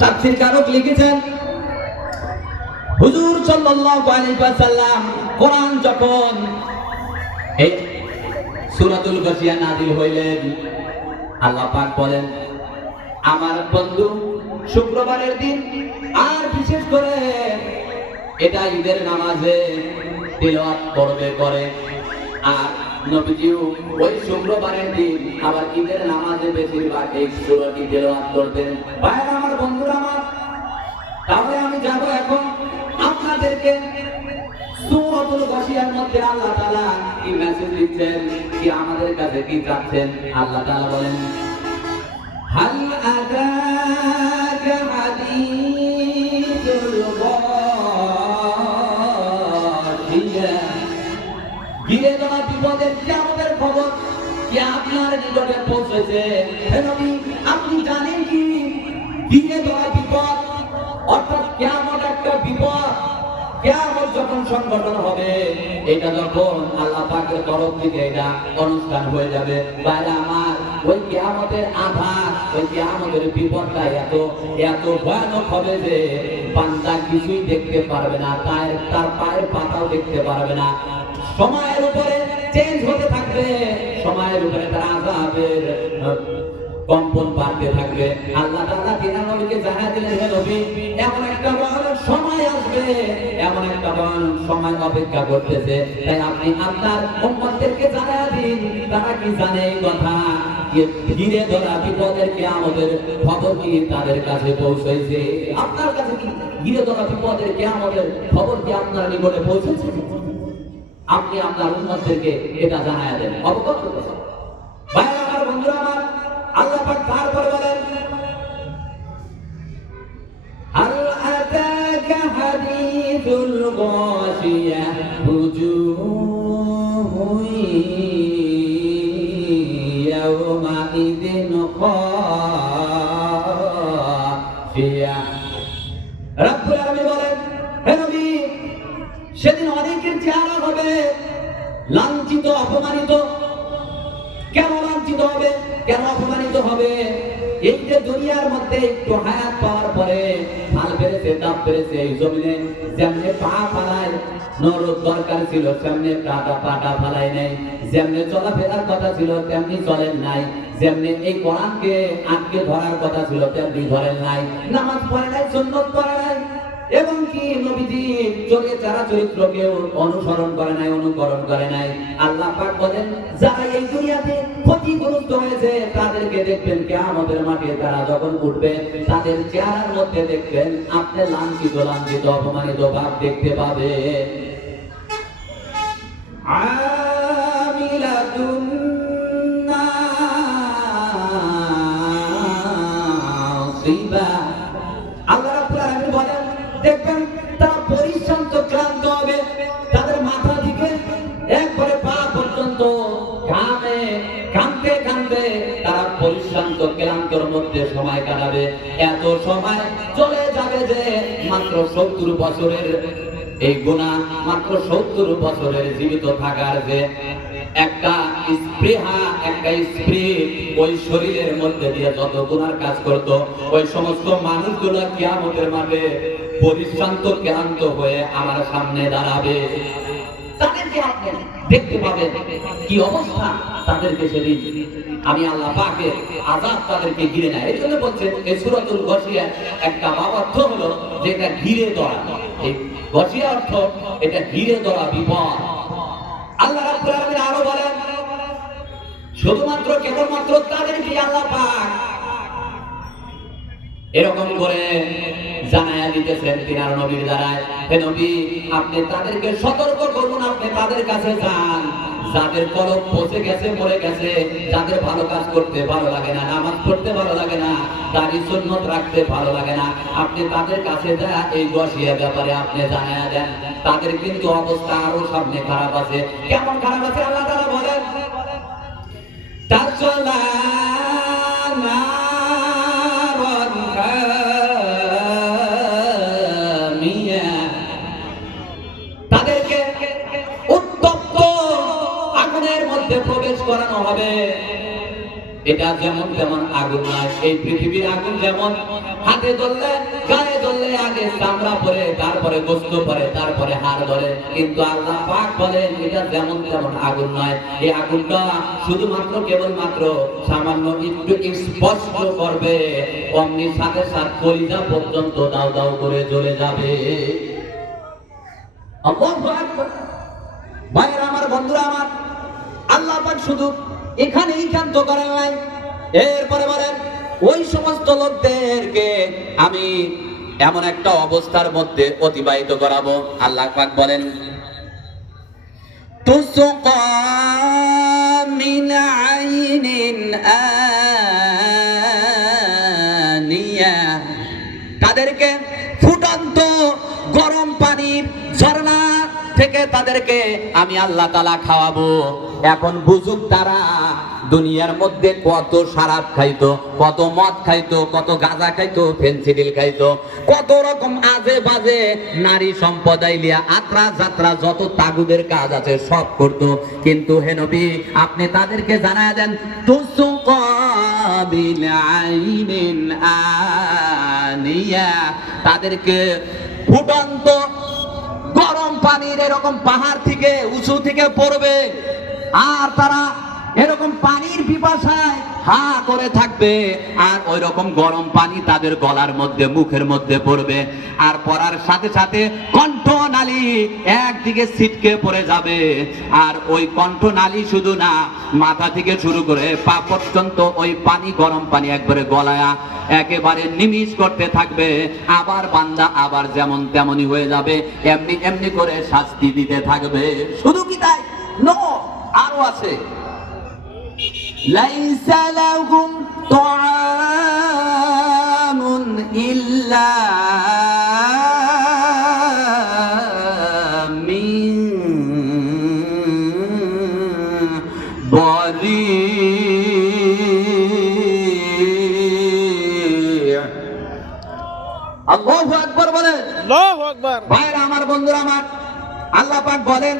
তাফসীর কারক লিখেছেন। হুজুর সাল্লাল্লাহু আলাইহি ওয়াসাল্লাম কোরআন যখন এই সূরাতুল গাশিয়া নাযিল হইলেন, আল্লাহ পাক বলেন, আমার বন্ধু, শুক্রবারের দিন আর বিশেষ করে এটা ঈদের নামাজে তিলাওয়াত করবে করে আর নবীজিও, ওই শুক্রবারের দিন আবার ঈদের নামাজে বেশিরভাগ এই সূরাটি তিলাওয়াত করতেন। আমার, বন্ধুরা আমার, তাহলে আমি যাব এখন আপনাদেরকে গাশিয়ার মধ্যে আল্লাহ তাআলা কি মেসেজ দিচ্ছেন, কি আমাদের কাছে কি চাচ্ছেন, আল্লাহ তাআলা বলেন, হাল বিপদের কিয়ামতের খবর কি আপনার নিকটে পৌঁছেছে? হে নবী, আপনি জানেন কি? দেওয়া বিপদ, অর্থাৎ কিয়ামত একটা বিপদ। যখন সংগঠন হবে, এটা যখন আল্লাহ পাকের তরফ থেকে এটা অনুষ্ঠান হয়ে যাবে। বাইরে আমার, ওই আধার, ওই বিপদটা এত এত ভয়ানক হবে যে বান্দা কিছুই দেখতে পারবে না, তার তার পায়ের পাতাও দেখতে পারবে না। সময়ের উপরে চেঞ্জ হতে থাকবে সময়ের উপরে তার আযাবের আহ, কম্পন বাড়তে থাকবে। আল্লাহ তাআলা তিনার নবীকে জানা দিলেন হে নবী এমন একটা ভয়ানক সময় আসবে এমন একটা ভয়ানক সময় অপেক্ষা করতেছে। তাই আপনি আপনার উম্মতদেরকে জানা দিন তারা কি জানে এই কথা? ধীরে ধরা বিপদের কে আমাদের খবর কি তাদের কাছে পৌঁছেছে আপনার কাছে কি ধীরে ধরা বিপদের কে আমাদের খবর কি আপনার নিকটে পৌঁছেছে আপনি আপনার উন্মতদেরকে এটা জানায় দেন অবগত করুন। ভাই আমার বন্ধুরা আমার আল্লাহ পাক তারপরে বলেন هل أتاك حديث الغاشية وجوه অপমানিত? কেন লাঞ্ছিত হবে? কেন অপমানিত হবে? এই যে দুনিয়ার মধ্যে একটু হায়াত পাওয়ার পরে হাল বেড়েছে, দাম বেড়েছে, এই জমিনে যেমনি পা ফালায় নরদ দরকার ছিল সেমনি পাটা পাটা ফালাই নাই। যেমনি চলাফেরার কথা ছিল, তেমনি চলেন নাই। যেমনি এই কোরআনকে আটকে ধরার কথা ছিল, তেমনি ধরেন নাই। নামাজ পড়ে নাই, সুন্নত পড়ে নাই এবং কি নবীজি চলে যারা চরিত্রকে অনুসরণ করে নাই, অনুকরণ করে নাই, আল্লাহ পাক বলেন, যারা এই দুনিয়াতে ক্ষতিগ্রস্ত হয়েছে, তাদেরকে দেখবেন কিয়ামতের মাঠে তারা যখন উঠবে, তাদের চেহারার মধ্যে দেখবেন আপনি লাঞ্ছিত লাঞ্ছিত, অপমানিত ভাব দেখতে পাবে। আমিলাতুন কাঁদতে কাঁদতে তারা পরিশ্রান্ত ক্লান্তর মধ্যে সময় কাটাবে। এত সময় চলে যাবে যে মাত্র সত্তর বছরের এই গুণা, মাত্র সত্তর বছরের জীবিত থাকার যে একটা স্পৃহা, একটা স্প্রিট ওই শরীরের মধ্যে দিয়ে যত গুণার কাজ করত, ওই সমস্ত মানুষগুলো কিয়ামতের মাঠে পরিশ্রান্ত, ক্লান্ত হয়ে আমার সামনে দাঁড়াবে। তাদেরকে আপনি দেখতে পাবেন কি অবস্থা তাদেরকে সেদিন। আমি আল্লাহ পাকে আজাদ তাদেরকে ঘিরে নেয়। এই জন্য বলছেন, এই সুরাতুল গসিয়া একটা ভাব অর্থ হলো যে এটা ঘিরে ধরা। এই অর্থ এটা ঘিরে ধরা, বিপদ। আল্লাহ রাব্বুল আলামিন আরও বলেন, শুধুমাত্র কেবলমাত্র তাদেরকে আল্লাহ পাক এরকম করে জানায়া দিতেছেন তিনার নবীর দ্বারায়। হে নবী, আপনি তাদেরকে সতর্ক করুন, আপনি তাদের কাছে যান। যাদের কলব পচে গেছে, মরে গেছে, যাদের ভালো কাজ করতে ভালো লাগে না, নামাজ পড়তে ভালো লাগে না দাড়ি সুন্নত রাখতে ভালো লাগে না, আপনি তাদের কাছে যা, এই গসিয়া ব্যাপারে আপনি জানায়া দেন। তাদের কিন্তু অবস্থা আরও সামনে খারাপ আছে। কেমন খারাপ আছে আল্লাহ তাআলা বলেন? তাসলা নারন হবে। এটা যেমন তেমন আগুন নয়, এই পৃথিবীর আগুন যেমন। হাতে ধরলে, গায়ে ধরলে আগে চামড়া পরে, তারপরে গোস্ত পরে, তারপরে হাড় ধরে। কিন্তু আল্লাহ পাক বলেন, এটা যেমন তেমন আগুন নয়। এই আগুনটা শুধুমাত্র, কেবলমাত্র সামান্য একটু স্পর্শ করবে। অমনি সাথে সাথে কলিজা পর্যন্ত দাও দাও করে জ্বলে যাবে। আল্লাহু আমার, বন্ধুরা আমার, আল্লাহ পাক শুধু এখানেই ক্ষান্ত করেন নাই। এরপরে বলেন, ওই সমস্ত লোকদেরকে আমি এমন একটা অবস্থার মধ্যে অতিবাহিত করাবো। আল্লাহ পাক বলেন আইনিন আনিয়া। তাদেরকে ফুটন্ত গরম পানির ঝর্ণা থেকে তাদেরকে আমি আল্লাহ তালা খাওয়াবো। এখন বুঝুক তারা দুনিয়ার মধ্যে কত সারাপ খাইতো, কত মদ খাইতো, কত গাঁজা খাইতো, ফেন্সিডিল খাইতো, কত রকম আজে বাজে নারী সম্প্রদায় লিয়া আত্রা যাত্রা যত তাগুদের কাজ আছে সব করতো। কিন্তু হে নবী, আপনি তাদেরকে জানায় দেন আইনিন আনিয়া। তাদেরকে ফুটন্ত গরম পানির এরকম পাহাড় থেকে, উঁচু থেকে পড়বে। আর তারা এরকম পানির পিপাসায় হা করে থাকবে, আর ওই রকম গরম পানি তাদের গলার মধ্যে, মুখের মধ্যে পড়বে। আর পড়ার সাথে সাথে কণ্ঠ নালী একদিকে ছিটকে পড়ে যাবে। আর ওই কণ্ঠ নালী শুধু না, মাথা থেকে শুরু করে পা পর্যন্ত ওই পানি, গরম পানি একবারে গলায়া একেবারে নিমিষ করতে থাকবে। আবার বান্দা আবার যেমন তেমনই হয়ে যাবে, এমনি এমনি করে শাস্তি দিতে থাকবে। শুধু কি তাই? আরও আছে। লাইসা লাহুম তুআমুন ইল্লা আল্লাহু আকবার বলেন। আল্লাহু আকবার। ভাইরা আমার বন্ধুরা আমার আল্লাহ পাক বলেন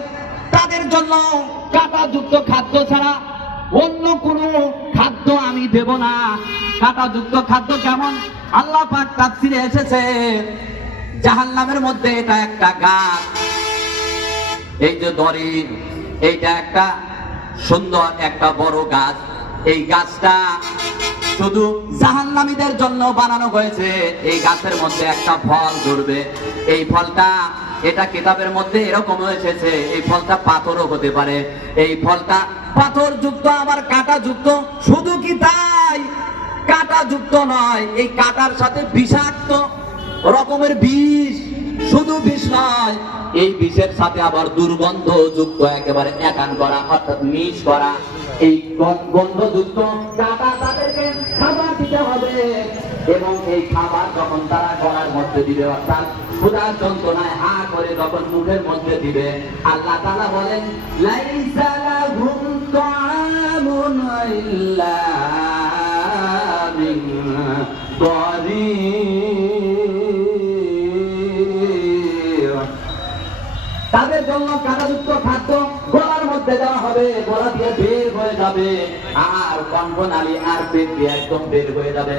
তাদের জন্য কাঁটাযুক্ত খাদ্য ছাড়া অন্য কোনো খাদ্য আমি দেব না। কাঁটাযুক্ত খাদ্য কেমন? আল্লাহ পাক তাফসিরে এসেছে, জাহান্নামের মধ্যে এটা একটা গাছ। এই যে দড়ি এইটা একটা সুন্দর একটা বড় গাছ। এই গাছটা শুধু জাহান্নামীদের জন্য বানানো হয়েছে, এই গাছের মধ্যে একটা ফল ধরবে। এই ফলটা এটা কিতাবের মধ্যে এরকম এসেছে, এই ফলটা পাথরও হতে পারে। এই ফলটা পাথর যুক্ত আবার কাঁটা যুক্ত শুধু কি তাই? কাঁটা যুক্ত নয়, এই কাঁটার সাথে বিষাক্ত রকমের বিষ, শুধু বিষ নয়, এই বিষের সাথে আবার দুর্গন্ধ যুক্ত, একেবারে একান করা, অর্থাৎ মিশ করা। এই গন্ধ যুক্ত কাটা তাদেরকে খাবার দিতে হবে। এবং এই খাবার যখন তারা গলার মধ্যে দিবে, অর্থাৎ ক্ষুধার যন্ত্রণায় হা করে যখন মুখের মধ্যে দিবে। আল্লাহ তালা বলেন লাইসালা ঘুম তাদের জন্য কাদাযুক্ত খাদ্য গলার মধ্যে দেওয়া হবে, গলা দিয়ে বের হয়ে যাবে। আর কণ্ঠ নালী আর পেট দিয়ে একদম বের হয়ে যাবে।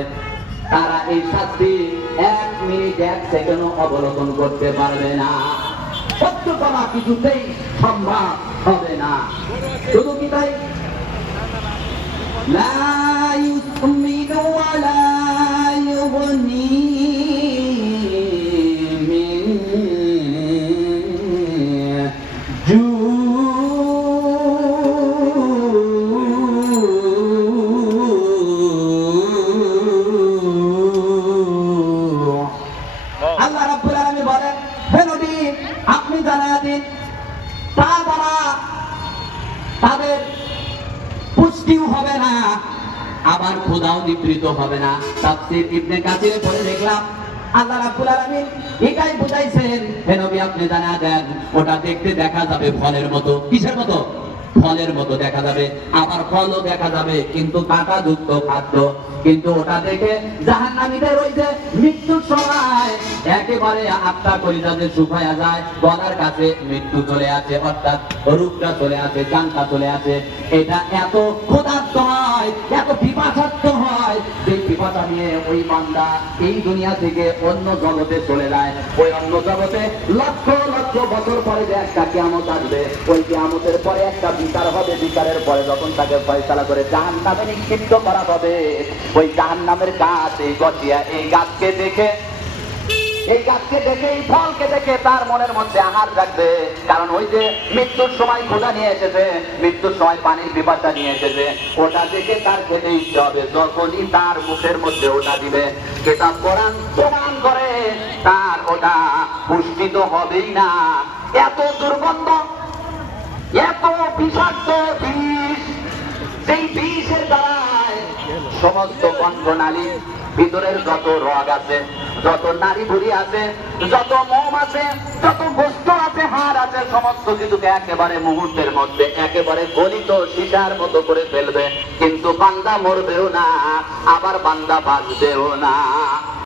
তারা এই শাস্তি এক মিনিট, এক সেকেন্ড অবলোকন করতে পারবে না। সত্য করা কিছুতেই সম্ভব হবে না। শুধু কি তাই? না আল্লাহ রাব্বুল আলামিন বলেন, হে নবী, আপনি জানা দিন, তা দ্বারা তাদের পুষ্টিও হবে না, আবার খোদাও নিবৃত হবে না। তাফসীর ইবনে কাসিরে পড়ে দেখলাম আল্লাহ রাব্বুল আলামিন এটাই বুঝাইছেন, হে নবী আপনি জানা দেন, ওটা দেখতে দেখা যাবে ফলের মতো। কিসের মতো? ফলের মতো দেখা যাবে। আবার ফলও দেখা যাবে, কিন্তু কাঁটা যুক্ত খাদ্য। কিন্তু ওটা দেখে জাহান্নামীদের ওই যে মৃত্যুর সময় একেবারে আত্মা যায়, গলার কাছে মৃত্যু চলে অর্থাৎ রূপটা চলে আসে, জানটা চলে আসে। এটা এত ক্ষুধার্ত হয়, এত পিপাসার্থ হয়, যে পিপাসা নিয়ে ওই বান্দা এই দুনিয়া থেকে অন্য জগতে চলে যায়। ওই অন্য জগতে লক্ষ লক্ষ বছর পরে যে একটা কেয়ামত আসবে, ওই কেয়ামতের পরে একটা বিচার হবে। বিচারের পরে যখন তাকে ফয়সালা করে জাহান নামে নিক্ষিপ্ত করা হবে, ওই জাহান নামের গাছ এই গটিয়া এই গাছকে দেখে এই গাছকে দেখে, এই ফলকে দেখে তার মনের মধ্যে আহার রাখবে কারণ ওই যে মৃত্যুর সময় খোঁজা নিয়ে এসেছে, মৃত্যুর সময় পানির বিপাশা নিয়ে এসেছে, ওটা দেখে তার খেতে ইচ্ছে হবে। যখনই তার মুখের মধ্যে ওটা দিবে, কেতাব কোরআন প্রমাণ করে, তার ওটা পুষ্টি তো হবেই না। এত দুর্গন্ধ, এত বিষাক্ত বিষ, সেই বিষের দ্বারায় সমস্ত কণ্ঠনালী ভিতরের যত রগ আছে যত নারী ভুড়ি আছে, যত মোম আছে, যত গোস্ত আছে হার আছে, সমস্ত কিছুকে একেবারে মুহূর্তের মধ্যে, একেবারে গলিত শিকার মতো করে ফেলবে। কিন্তু বান্দা মরবেও না, আবার বান্দা বাঁচবেও না।